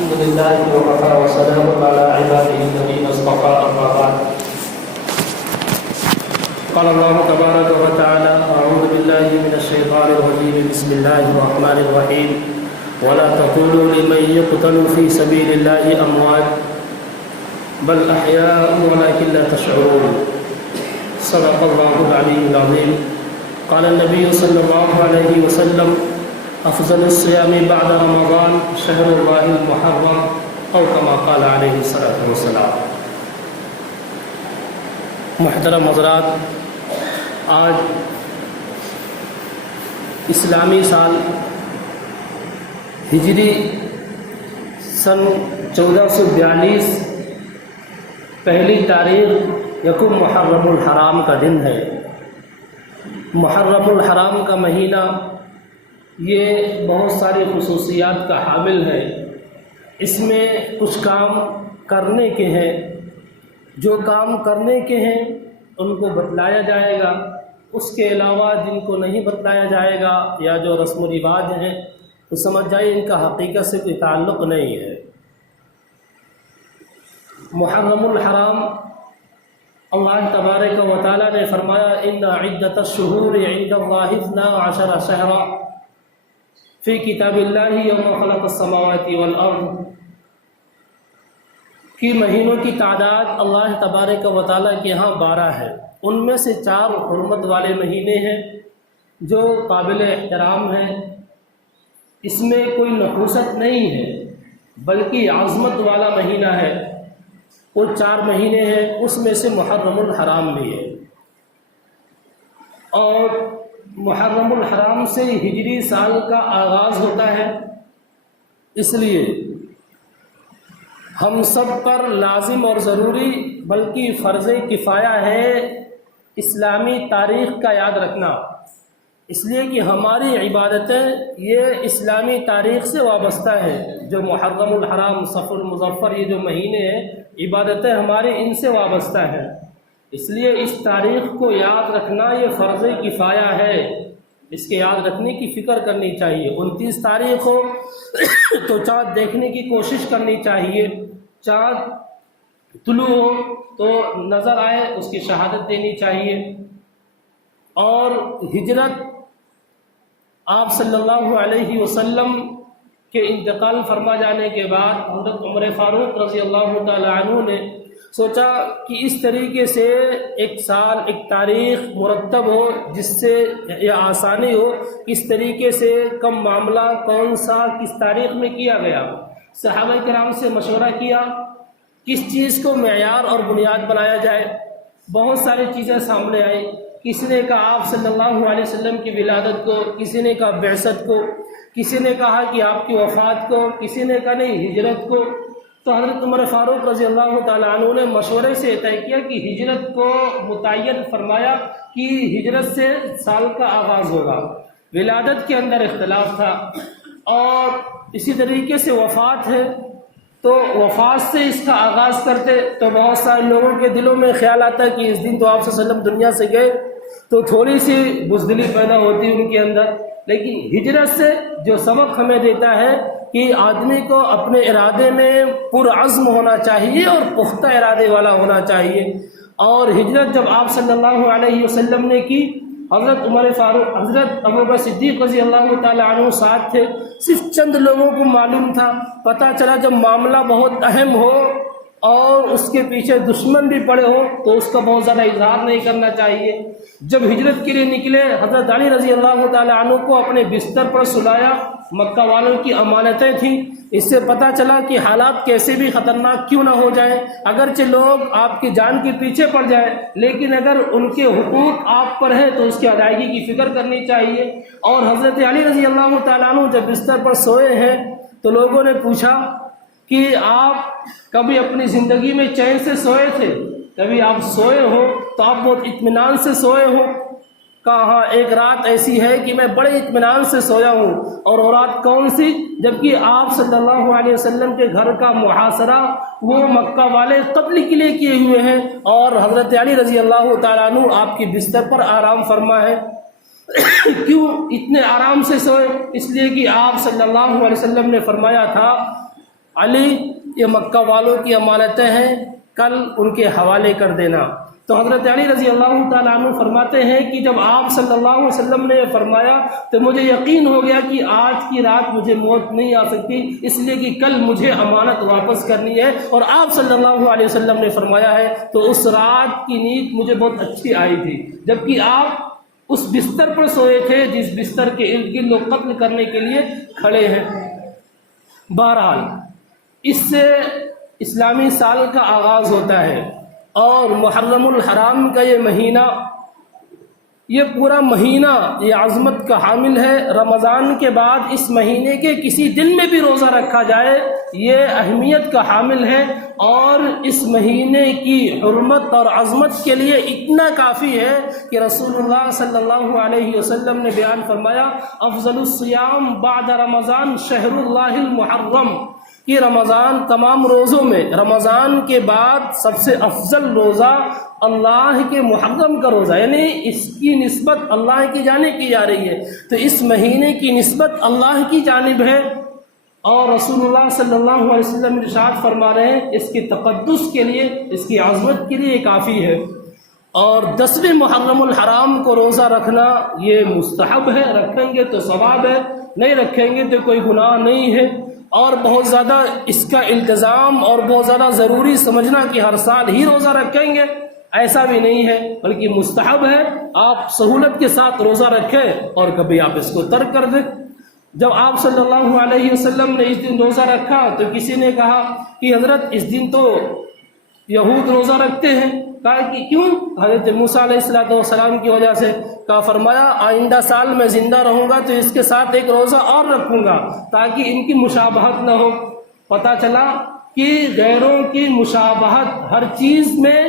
الحمد لله وكفى وسلام على عباده الذين اصطفى أما بعد. قال الله تبارك وتعالى: أعوذ بالله من الشيطان الرجيم. بسم الله الرحمن الرحيم. ولا تقولوا لمن يقتل في سبيل الله أموات بل أحياء ولكن لا تشعرون. صدق الله العلي العظيم. قال النبي صلى الله عليه وسلم: افضل الصيام بعد رمضان شهر الله المحرم، او كما قال عليه الصلاة والسلام. محترم حضرات، آج اسلامی سال ہجری سن 1442 پہلی تاریخ یکم محرم الحرام کا دن ہے. محرم الحرام کا مہینہ یہ بہت ساری خصوصیات کا حامل ہے. اس میں کچھ کام کرنے کے ہیں، جو کام کرنے کے ہیں ان کو بتلایا جائے گا. اس کے علاوہ جن کو نہیں بتلایا جائے گا یا جو رسم و رواج ہیں تو سمجھ جائیے ان کا حقیقت سے کوئی تعلق نہیں ہے. محرم الحرام، اللہ تبارک و تعالیٰ نے فرمایا: ان عدۃ الشہور عند اللہ 12 شہرا فی کتاب اللہ یوم خلق السماوات والارض. کہ مہینوں کی تعداد اللہ تبارک و تعالیٰ کے ہاں 12 ہے. ان میں سے 4 حرمت والے مہینے ہیں جو قابل احترام ہیں. اس میں کوئی نحوست نہیں ہے بلکہ عظمت والا مہینہ ہے. وہ 4 مہینے ہیں، اس میں سے محرم الحرام بھی ہے. اور محرم الحرام سے ہجری سال کا آغاز ہوتا ہے. اس لیے ہم سب پر لازم اور ضروری بلکہ فرض کفایہ ہے اسلامی تاریخ کا یاد رکھنا. اس لیے کہ ہماری عبادتیں یہ اسلامی تاریخ سے وابستہ ہیں. جو محرم الحرام، صفر المظفر، یہ جو مہینے ہیں عبادتیں ہماری ان سے وابستہ ہیں. اس لیے اس تاریخ کو یاد رکھنا یہ فرض کفایہ ہے. اس کے یاد رکھنے کی فکر کرنی چاہیے. 29 تاریخ ہو تو چاند دیکھنے کی کوشش کرنی چاہیے. چاند طلوع ہو تو نظر آئے اس کی شہادت دینی چاہیے. اور ہجرت آپ صلی اللہ علیہ وسلم کے انتقال فرما جانے کے بعد حضرت عمر فاروق رضی اللہ تعالی عنہ نے سوچا کہ اس طریقے سے ایک سال، ایک تاریخ مرتب ہو جس سے یہ آسانی ہو. کس طریقے سے کم معاملہ کون سا کس تاریخ میں کیا گیا. صحابہ کرام سے مشورہ کیا کس چیز کو معیار اور بنیاد بنایا جائے. بہت ساری چیزیں سامنے آئیں. کسی نے کہا آپ صلی اللہ علیہ وسلم کی ولادت کو، کسی نے کہا بعثت کو، کسی نے کہا کہ آپ کی وفات کو، کسی نے کہا نہیں ہجرت کو. تو حضرت عمر فاروق رضی اللہ تعالیٰ عنہ نے مشورے سے طے کیا کہ ہجرت کو متعین فرمایا کہ ہجرت سے سال کا آغاز ہوگا. ولادت کے اندر اختلاف تھا. اور اسی طریقے سے وفات ہے تو وفات سے اس کا آغاز کرتے تو بہت سارے لوگوں کے دلوں میں خیال آتا ہے کہ اس دن تو آپ صلی اللہ علیہ وسلم دنیا سے گئے تو تھوڑی سی بزدلی پیدا ہوتی ان کے اندر. لیکن ہجرت سے جو سبق ہمیں دیتا ہے کہ آدمی کو اپنے ارادے میں پرعزم ہونا چاہیے اور پختہ ارادے والا ہونا چاہیے. اور ہجرت جب آپ صلی اللہ علیہ وسلم نے کی، حضرت عمر فاروق، حضرت ابوبکر صدیق رضی اللہ تعالی عنہ ساتھ تھے. صرف چند لوگوں کو معلوم تھا. پتہ چلا جب معاملہ بہت اہم ہو اور اس کے پیچھے دشمن بھی پڑے ہو تو اس کا بہت زیادہ اظہار نہیں کرنا چاہیے. جب ہجرت کے لیے نکلے حضرت علی رضی اللہ تعالی عنہ کو اپنے بستر پر سلایا. مکہ والوں کی امانتیں تھیں. اس سے پتہ چلا کہ حالات کیسے بھی خطرناک کیوں نہ ہو جائیں، اگرچہ لوگ آپ کی جان کے پیچھے پڑ جائیں لیکن اگر ان کے حقوق آپ پر ہے تو اس کی ادائیگی کی فکر کرنی چاہیے. اور حضرت علی رضی اللہ تعالیٰ عنہ جب بستر پر سوئے ہیں تو لوگوں نے پوچھا کہ آپ کبھی اپنی زندگی میں چین سے سوئے تھے؟ کبھی آپ سوئے ہو تو آپ بہت اطمینان سے سوئے ہو؟ کہا ہاں، ایک رات ایسی ہے کہ میں بڑے اطمینان سے سویا ہوں. اور وہ رات کون سی؟ جبکہ آپ صلی اللہ علیہ وسلم کے گھر کا محاصرہ وہ مکہ والے قتل کے لیے کیے ہوئے ہیں اور حضرت علی رضی اللہ تعالیٰ عنہ آپ کی بستر پر آرام فرما ہے. کیوں اتنے آرام سے سوئے؟ اس لیے کہ آپ صلی اللہ علیہ وسلم نے فرمایا تھا علی یہ مکہ والوں کی امانتیں ہیں، کل ان کے حوالے کر دینا۔ تو حضرت علی رضی اللہ تعالیٰ عنہ فرماتے ہیں کہ جب آپ صلی اللہ علیہ وسلم نے یہ فرمایا تو مجھے یقین ہو گیا کہ آج کی رات مجھے موت نہیں آ سکتی، اس لیے کہ کل مجھے امانت واپس کرنی ہے۔ اور آپ صلی اللہ علیہ وسلم نے فرمایا ہے تو اس رات کی نیند مجھے بہت اچھی آئی تھی، جبکہ آپ اس بستر پر سوئے تھے جس بستر کے ارد گرد لوگ قتل کرنے کے لیے کھڑے ہیں۔ بہرحال اس سے اسلامی سال کا آغاز ہوتا ہے، اور محرم الحرام کا یہ مہینہ، یہ پورا مہینہ یہ عظمت کا حامل ہے۔ رمضان کے بعد اس مہینے کے کسی دن میں بھی روزہ رکھا جائے یہ اہمیت کا حامل ہے، اور اس مہینے کی حرمت اور عظمت کے لیے اتنا کافی ہے کہ رسول اللہ صلی اللہ علیہ وسلم نے بیان فرمایا افضل الصیام بعد رمضان شہر اللہ المحرم، کہ رمضان تمام روزوں میں رمضان کے بعد سب سے افضل روزہ اللہ کے محرم کا روزہ، یعنی اس کی نسبت اللہ کی جانب کی جا رہی ہے، تو اس مہینے کی نسبت اللہ کی جانب ہے، اور رسول اللہ صلی اللہ علیہ وسلم ارشاد فرما رہے ہیں اس کی تقدس کے لیے، اس کی عظمت کے لیے کافی ہے۔ اور 10ویں محرم الحرام کو روزہ رکھنا یہ مستحب ہے، رکھیں گے تو ثواب ہے، نہیں رکھیں گے تو کوئی گناہ نہیں ہے، اور بہت زیادہ اس کا التزام اور بہت زیادہ ضروری سمجھنا کہ ہر سال ہی روزہ رکھیں گے، ایسا بھی نہیں ہے، بلکہ مستحب ہے، آپ سہولت کے ساتھ روزہ رکھیں اور کبھی آپ اس کو ترک کر دیں۔ جب آپ صلی اللہ علیہ وسلم نے اس دن روزہ رکھا تو کسی نے کہا کہ حضرت اس دن تو یہود روزہ رکھتے ہیں، کہا کہ کیوں؟ حضرت موسیٰ علیہ السلام کی وجہ سے، کہا فرمایا آئندہ سال میں زندہ رہوں گا تو اس کے ساتھ ایک روزہ اور رکھوں گا تاکہ ان کی مشابہت نہ ہو۔ پتہ چلا کہ غیروں کی مشابہت ہر چیز میں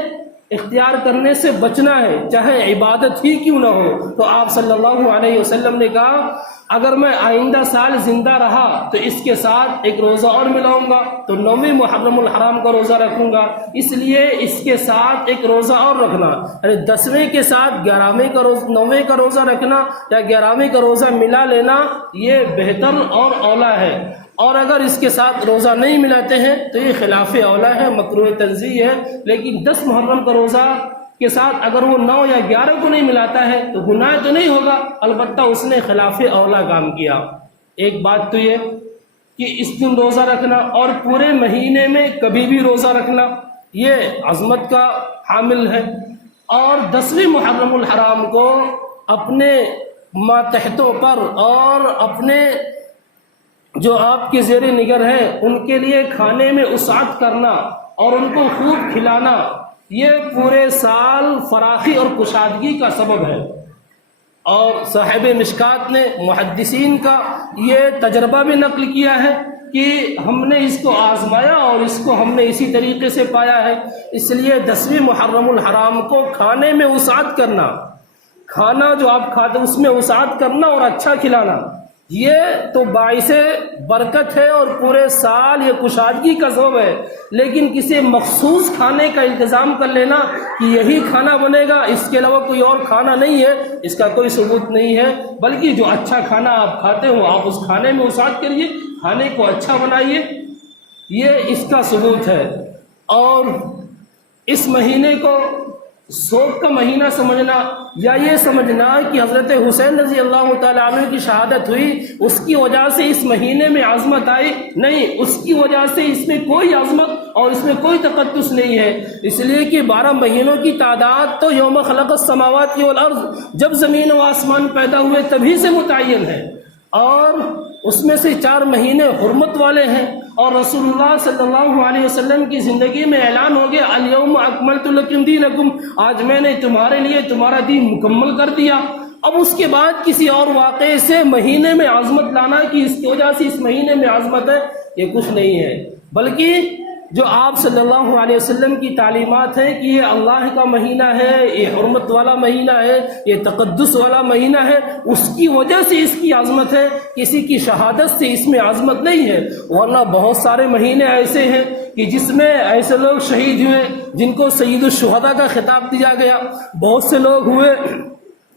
اختیار کرنے سے بچنا ہے، چاہے عبادت ہی کیوں نہ ہو۔ تو آپ صلی اللہ علیہ وسلم نے کہا اگر میں آئندہ سال زندہ رہا تو اس کے ساتھ ایک روزہ اور ملاؤں گا، تو 9ویں محرم الحرام کا روزہ رکھوں گا، اس لیے اس کے ساتھ ایک روزہ اور رکھنا، یعنی 10ویں کے ساتھ 11ویں کا روزہ، 9ویں کا روزہ رکھنا یا 11ویں کا روزہ ملا لینا یہ بہتر اور اولا ہے، اور اگر اس کے ساتھ روزہ نہیں ملاتے ہیں تو یہ خلاف اولا ہے، مکروہ تنزیہ ہے۔ لیکن 10 محرم کا روزہ کے ساتھ اگر وہ 9 یا 11 کو نہیں ملاتا ہے تو گناہ تو نہیں ہوگا، البتہ اس نے خلاف اولا کام کیا۔ ایک بات تو یہ کہ اس دن روزہ رکھنا اور پورے مہینے میں کبھی بھی روزہ رکھنا یہ عظمت کا حامل ہے، اور 10ویں محرم الحرام کو اپنے ماتحتوں پر اور اپنے جو آپ کے زیر نگر ہیں ان کے لیے کھانے میں وسعت کرنا اور ان کو خوب کھلانا یہ پورے سال فراخی اور کشادگی کا سبب ہے۔ اور صاحب مشکات نے محدثین کا یہ تجربہ بھی نقل کیا ہے کہ ہم نے اس کو آزمایا اور اس کو ہم نے اسی طریقے سے پایا ہے، اس لیے 10ویں محرم الحرام کو کھانے میں وسعت کرنا، کھانا جو آپ کھاتے اس میں وسعت کرنا اور اچھا کھلانا یہ تو باعث برکت ہے اور پورے سال یہ کشادگی کا سبب ہے، لیکن کسی مخصوص کھانے کا انتظام کر لینا کہ یہی کھانا بنے گا اس کے علاوہ کوئی اور کھانا نہیں ہے، اس کا کوئی ثبوت نہیں ہے، بلکہ جو اچھا کھانا آپ کھاتے ہو آپ اس کھانے میں وسعت کریے، کھانے کو اچھا بنائیے، یہ اس کا ثبوت ہے۔ اور اس مہینے کو سوگ کا مہینہ سمجھنا یا یہ سمجھنا کہ حضرت حسین رضی اللہ تعالیٰ عنہ کی شہادت ہوئی اس کی وجہ سے اس مہینے میں عظمت آئی، نہیں، اس کی وجہ سے اس میں کوئی عظمت اور اس میں کوئی تقدس نہیں ہے، اس لیے کہ 12 مہینوں کی تعداد تو یوم خلق السماوات والارض، جب زمین و آسمان پیدا ہوئے تبھی سے متعین ہے، اور اس میں سے 4 مہینے حرمت والے ہیں، اور رسول اللہ صلی اللہ علیہ وسلم کی زندگی میں اعلان ہو گیا الیوم اکملت لکم دینکم، آج میں نے تمہارے لیے تمہارا دین مکمل کر دیا۔ اب اس کے بعد کسی اور واقعے سے مہینے میں عظمت لانا کہ اس کی وجہ سے اس مہینے میں عظمت ہے یہ کچھ نہیں ہے، بلکہ جو آپ صلی اللہ علیہ وسلم کی تعلیمات ہیں کہ یہ اللہ کا مہینہ ہے، یہ حرمت والا مہینہ ہے، یہ تقدس والا مہینہ ہے، اس کی وجہ سے اس کی عظمت ہے، کسی کی شہادت سے اس میں عظمت نہیں ہے، ورنہ بہت سارے مہینے ایسے ہیں کہ جس میں ایسے لوگ شہید ہوئے جن کو سید الشہداء کا خطاب دیا گیا، بہت سے لوگ ہوئے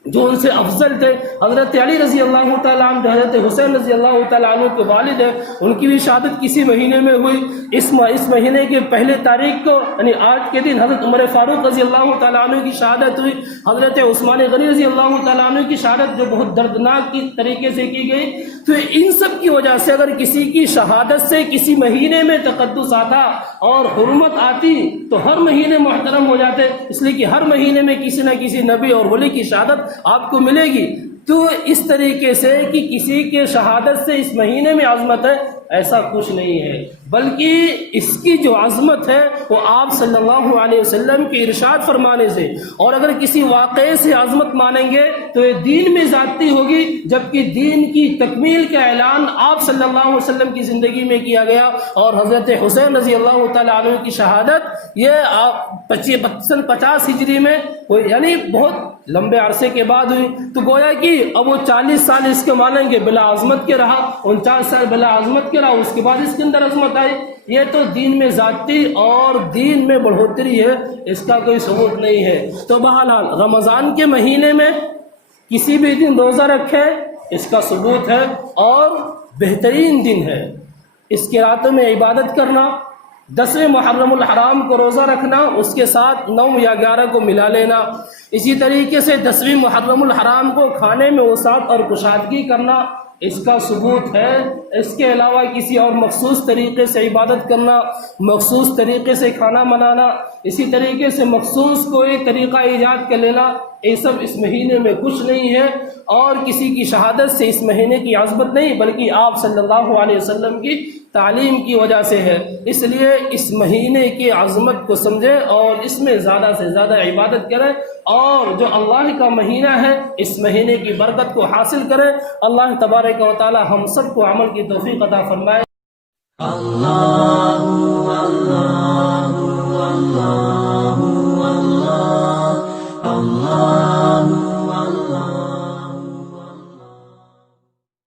جو ان سے افضل تھے. حضرت علی رضی اللہ تعالیٰ عنہ، حضرت حسین رضی اللہ تعالیٰ عنہ کے والد ہیں، ان کی بھی شہادت کسی مہینے میں ہوئی. اس مہینے کے پہلے تاریخ کو یعنی آج کے دن حضرت عمر فاروق رضی اللہ تعالیٰ عنہ کی شہادت ہوئی. حضرت عثمان غنی رضی اللہ تعالیٰ عنہ کی شہادت جو بہت دردناک کی طریقے سے کی گئی. تو ان سب کی وجہ سے اگر کسی کی شہادت سے کسی مہینے میں تقدس آتا اور حرمت آتی تو ہر مہینے محترم ہو جاتے، اس لیے کہ ہر مہینے میں کسی نہ کسی نبی اور ولی کی شہادت آپ کو ملے گی. تو اس طریقے سے کہ کسی کے شہادت سے اس مہینے میں عظمت ہے، ایسا کچھ نہیں ہے، بلکہ اس کی جو عظمت ہے وہ آپ صلی اللہ علیہ وسلم کے ارشاد فرمانے سے، اور اگر کسی واقعے سے عظمت مانیں گے تو یہ دین میں زیادتی ہوگی، جبکہ دین کی تکمیل کا اعلان آپ صلی اللہ علیہ وسلم کی زندگی میں کیا گیا. اور حضرت حسین رضی اللہ تعالیٰ عنہ کی شہادت یہ 50 ہجری میں ہوئی، یعنی بہت لمبے عرصے کے بعد ہوئی. تو گویا کہ اب وہ 40 سال اس کے مانیں گے بلا عظمت کے رہا، 49 سال بلا عظمت کے رہا، اس کے بعد اس کے اندر عظمت آئی. یہ تو دین میں زیادتی اور دین میں بڑھوتری ہے، اس کا کوئی ثبوت نہیں ہے. تو بہرحال رمضان کے مہینے میں کسی بھی دن روزہ رکھے اس کا ثبوت ہے اور بہترین دن ہے. اس کے راتوں میں عبادت کرنا، 10ویں محرم الحرام کو روزہ رکھنا، اس کے ساتھ 9 یا 11 کو ملا لینا. اسی طریقے سے 10ویں محرم الحرام کو کھانے میں وسعت اور کشادگی کرنا، اس کا ثبوت ہے. اس کے علاوہ کسی اور مخصوص طریقے سے عبادت کرنا، مخصوص طریقے سے کھانا بنانا، اسی طریقے سے مخصوص کوئی طریقہ ایجاد کر لینا، یہ سب اس مہینے میں کچھ نہیں ہے. اور کسی کی شہادت سے اس مہینے کی عظمت نہیں، بلکہ آپ صلی اللہ علیہ وسلم کی تعلیم کی وجہ سے ہے. اس لیے اس مہینے کی عظمت کو سمجھیں اور اس میں زیادہ سے زیادہ عبادت کریں، اور جو اللہ کا مہینہ ہے اس مہینے کی برکت کو حاصل کریں. اللہ تبارک و تعالی ہم سب کو عمل کی توفیق عطا فرمائے. اللہ